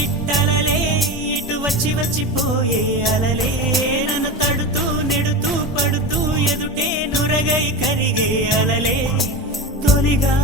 చిట్టలలే ఇటు వచ్చి వచ్చిపోయే అలలే నన్ను తడుతూ నెడుతూ పడుతూ ఎదుటే నురగై కరిగే అలలే తొలిగా